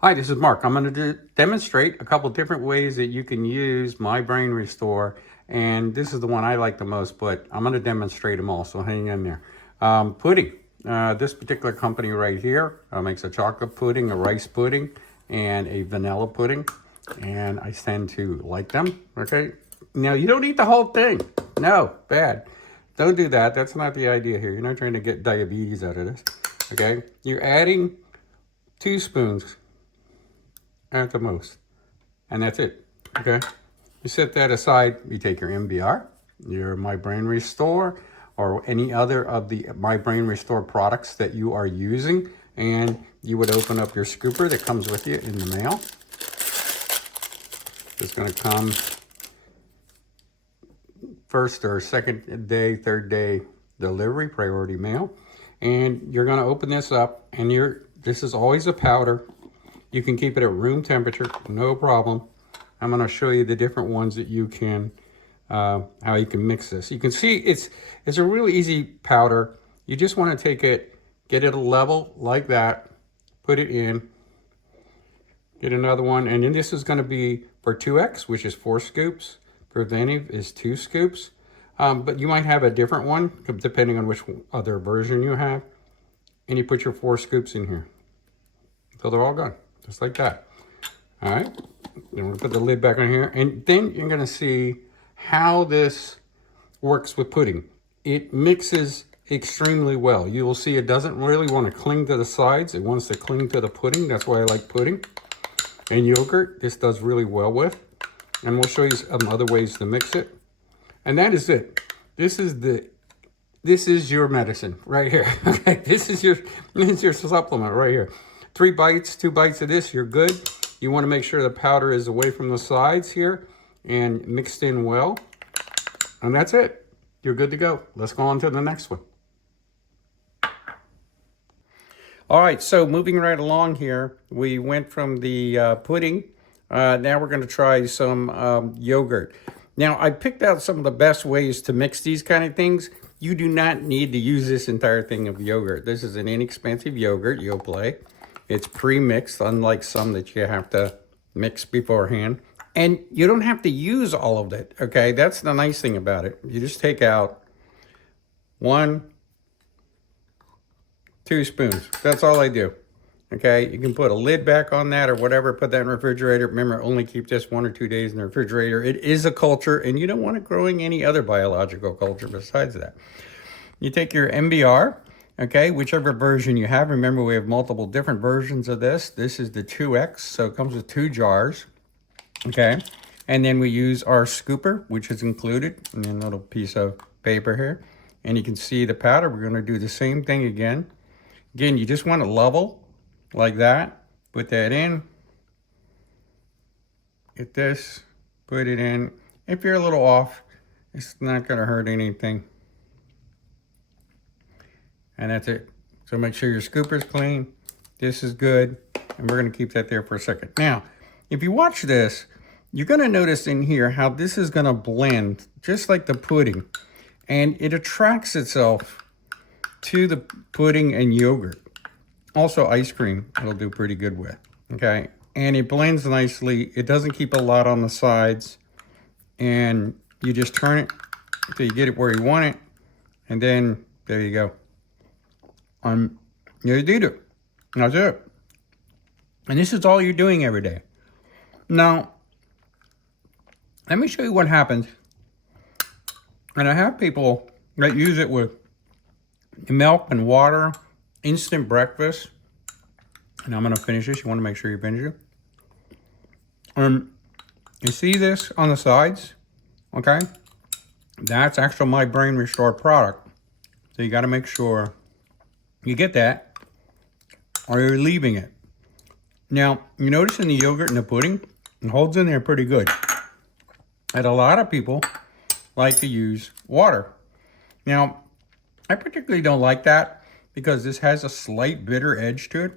Hi, this is Mark. I'm going to demonstrate a couple different ways that you can use My Brain Restore, and this is the one I like the most, but I'm going to demonstrate them all, so hang in there. Pudding. This particular company right here makes a chocolate pudding, a rice pudding, and a vanilla pudding, and I tend to like them, okay? Now, you don't eat the whole thing. No, bad. Don't do that. That's not the idea here. You're not trying to get diabetes out of this, okay? You're adding 2 spoons at the most. And that's it, okay? You set that aside, you take your MBR, your My Brain Restore, or any other of the My Brain Restore products that you are using, and you would open up your scooper that comes with you in the mail. It's gonna come first or second day, third day delivery, priority mail. And you're gonna open this up, and this is always a powder. You can keep it at room temperature, no problem. I'm going to show you the different ones that you can, how you can mix this. You can see it's a really easy powder. You just want to take it, get it a level like that, put it in, get another one, and then this is going to be for 2X, which is 4 scoops. Preventive is 2 scoops. But you might have a different one, depending on which other version you have. And you put your 4 scoops in here. So they're all gone. Just like that. All right. Then we're going to put the lid back on here. And then you're going to see how this works with pudding. It mixes extremely well. You will see it doesn't really want to cling to the sides. It wants to cling to the pudding. That's why I like pudding. And yogurt, this does really well with. And we'll show you some other ways to mix it. And that is it. This is your medicine right here. Okay. This is your supplement right here. 3 bites, 2 bites of this, you're good. You want to make sure the powder is away from the sides here and mixed in well. And that's it. You're good to go. Let's go on to the next one. All right, so moving right along here, we went from the pudding. Now we're going to try some yogurt. Now, I picked out some of the best ways to mix these kind of things. You do not need to use this entire thing of yogurt. This is an inexpensive yogurt, Yoplait. It's pre-mixed, unlike some that you have to mix beforehand. And you don't have to use all of it, okay? That's the nice thing about it. You just take out 1, 2 spoons. That's all I do, okay? You can put a lid back on that or whatever, put that in the refrigerator. Remember, only keep this 1 or 2 days in the refrigerator. It is a culture, and you don't want it growing any other biological culture besides that. You take your MBR, okay, whichever version you have. Remember, we have multiple different versions of this. This is the 2X, so it comes with 2 jars, okay? And then we use our scooper, which is included, and then a little piece of paper here. And you can see the powder. We're gonna do the same thing again. Again, you just want to level like that. Put that in. Get this, put it in. If you're a little off, it's not gonna hurt anything. And that's it. So make sure your scooper's clean. This is good. And we're going to keep that there for a second. Now, if you watch this, you're going to notice in here how this is going to blend just like the pudding. And it attracts itself to the pudding and yogurt. Also ice cream, it'll do pretty good with. Okay. And it blends nicely. It doesn't keep a lot on the sides. And you just turn it until you get it where you want it. And then there you go. You did it. That's it. And this is all you're doing every day. Now, let me show you what happens. And I have people that use it with milk and water, instant breakfast. And I'm going to finish this. You want to make sure you finish it. You see this on the sides? Okay. That's actual My Brain Restore product. So you got to make sure you get that, or you're leaving it. Now, you notice in the yogurt and the pudding, it holds in there pretty good. And a lot of people like to use water. Now, I particularly don't like that because this has a slight bitter edge to it,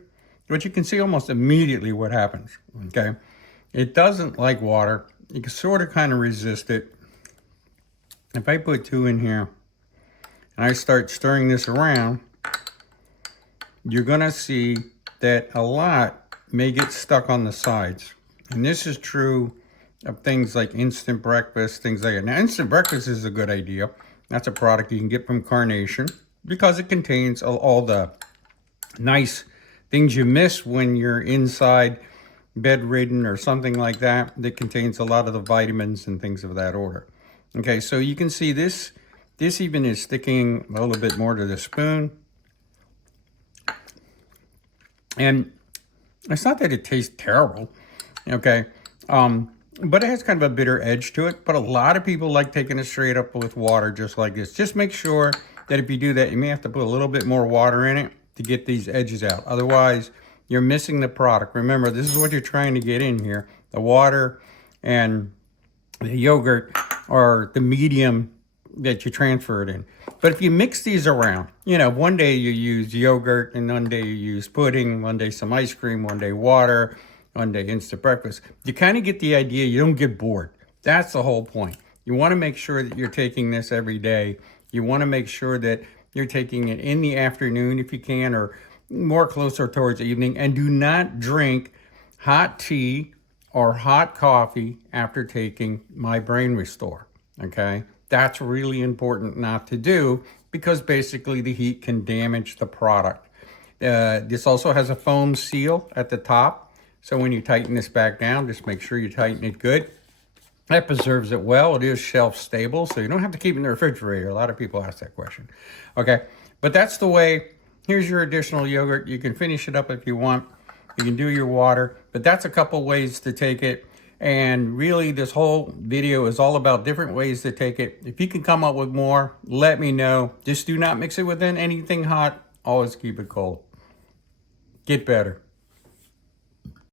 but you can see almost immediately what happens, okay? It doesn't like water. You can sort of kind of resist it. If I put 2 in here and I start stirring this around, you're going to see that a lot may get stuck on the sides. And this is true of things like instant breakfast, things like that. Now, instant breakfast is a good idea. That's a product you can get from Carnation because it contains all the nice things you miss when you're inside bedridden or something like that. That contains a lot of the vitamins and things of that order. Okay, so you can see this even is sticking a little bit more to the spoon. And it's not that it tastes terrible, okay? But it has kind of a bitter edge to it. But a lot of people like taking it straight up with water just like this. Just make sure that if you do that, you may have to put a little bit more water in it to get these edges out. Otherwise, you're missing the product. Remember, this is what you're trying to get in here. The water and the yogurt are the medium that you transfer it in. But if you mix these around, you know, one day you use yogurt and one day you use pudding, one day some ice cream, one day water, one day instant breakfast, you kind of get the idea. You don't get bored. That's the whole point. You want to make sure that you're taking this every day. You want to make sure that you're taking it in the afternoon if you can, or more closer towards evening. And do not drink hot tea or hot coffee after taking My Brain Restore, okay? That's really important not to do because basically the heat can damage the product. This also has a foam seal at the top. So when you tighten this back down, just make sure you tighten it good. That preserves it well. It is shelf stable, so you don't have to keep it in the refrigerator. A lot of people ask that question. Okay, but that's the way. Here's your additional yogurt. You can finish it up if you want. You can do your water, but that's a couple ways to take it. And really, this whole video is all about different ways to take it. If you can come up with more, let me know. Just do not mix it with anything hot. Always keep it cold. Get better.